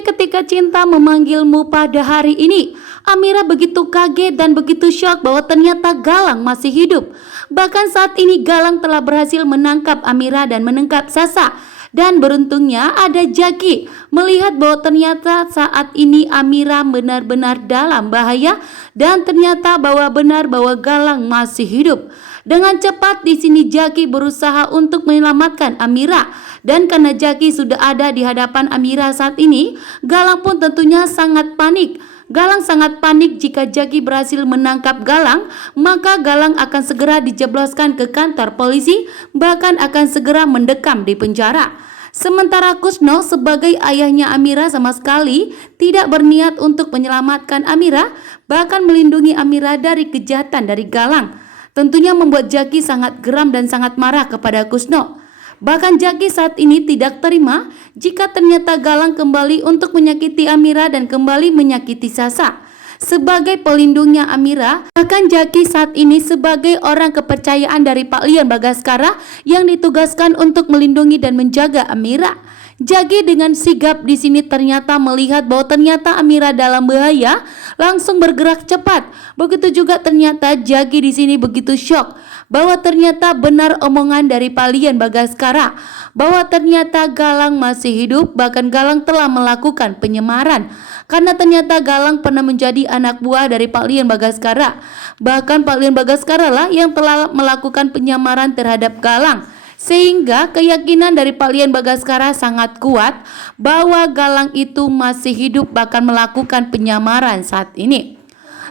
Sampai ketika cinta memanggilmu pada hari ini, Amira begitu kaget dan begitu syok bahwa ternyata Galang masih hidup. Bahkan saat ini Galang telah berhasil menangkap Amira dan menangkap Sasa. Dan beruntungnya ada Jaki melihat bahwa ternyata saat ini Amira benar-benar dalam bahaya dan ternyata benar bahwa Galang masih hidup. Dengan cepat di sini Jaki berusaha untuk menyelamatkan Amira, dan karena Jaki sudah ada di hadapan Amira saat ini, Galang pun tentunya sangat panik. Galang sangat panik jika Jaki berhasil menangkap Galang, maka Galang akan segera dijebloskan ke kantor polisi, bahkan akan segera mendekam di penjara. Sementara Kusno sebagai ayahnya Amira sama sekali tidak berniat untuk menyelamatkan Amira, bahkan melindungi Amira dari kejahatan dari Galang. Tentunya membuat Jaki sangat geram dan sangat marah kepada Kusno. Bahkan Jaki saat ini tidak terima jika ternyata Galang kembali untuk menyakiti Amira dan kembali menyakiti Sasa. Sebagai pelindungnya Amira, bahkan Jaki saat ini sebagai orang kepercayaan dari Pak Lian Bagaskara yang ditugaskan untuk melindungi dan menjaga Amira. Jaki dengan sigap di sini ternyata melihat bahwa ternyata Amira dalam bahaya, langsung bergerak cepat. Begitu juga ternyata Jaki di sini begitu syok bahwa ternyata benar omongan dari Pak Lian Bagaskara bahwa ternyata Galang masih hidup, bahkan Galang telah melakukan penyemaran. Karena ternyata Galang pernah menjadi anak buah dari Pak Lian Bagaskara. Bahkan Pak Lian Bagaskara lah yang telah melakukan penyamaran terhadap Galang. Sehingga keyakinan dari Pak Lian Bagaskara sangat kuat bahwa Galang itu masih hidup, bahkan melakukan penyamaran saat ini.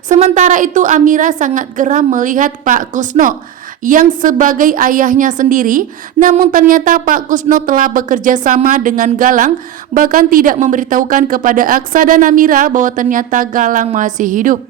Sementara itu Amira sangat geram melihat Pak Kusno yang sebagai ayahnya sendiri, namun ternyata Pak Kusno telah bekerja sama dengan Galang, bahkan tidak memberitahukan kepada Aksa dan Amira bahwa ternyata Galang masih hidup.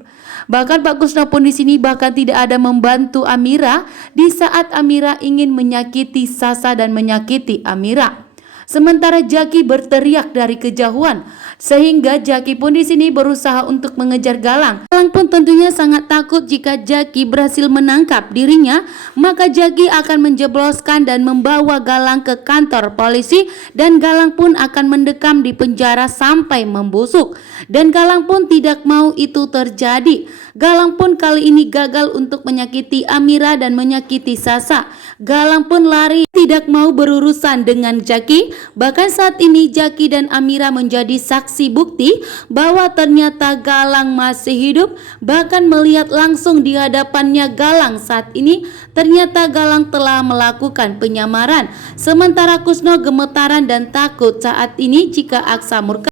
Bahkan Pak Kusno pun di sini bahkan tidak ada membantu Amira di saat Amira ingin menyakiti Sasa dan menyakiti Amira. Sementara Jaki berteriak dari kejauhan, sehingga Jaki pun di sini berusaha untuk mengejar Galang. Galang pun tentunya sangat takut jika Jaki berhasil menangkap dirinya, maka Jaki akan menjebloskan dan membawa Galang ke kantor polisi, dan Galang pun akan mendekam di penjara sampai membusuk. Dan Galang pun tidak mau itu terjadi. Galang pun kali ini gagal untuk menyakiti Amira dan menyakiti Sasa. Galang pun lari, tidak mau berurusan dengan Jaki. Bahkan saat ini Jaki dan Amira menjadi saksi bukti bahwa ternyata Galang masih hidup. Bahkan melihat langsung di hadapannya Galang saat ini, ternyata Galang telah melakukan penyamaran. Sementara Kusno gemetaran dan takut saat ini jika Aksa murka.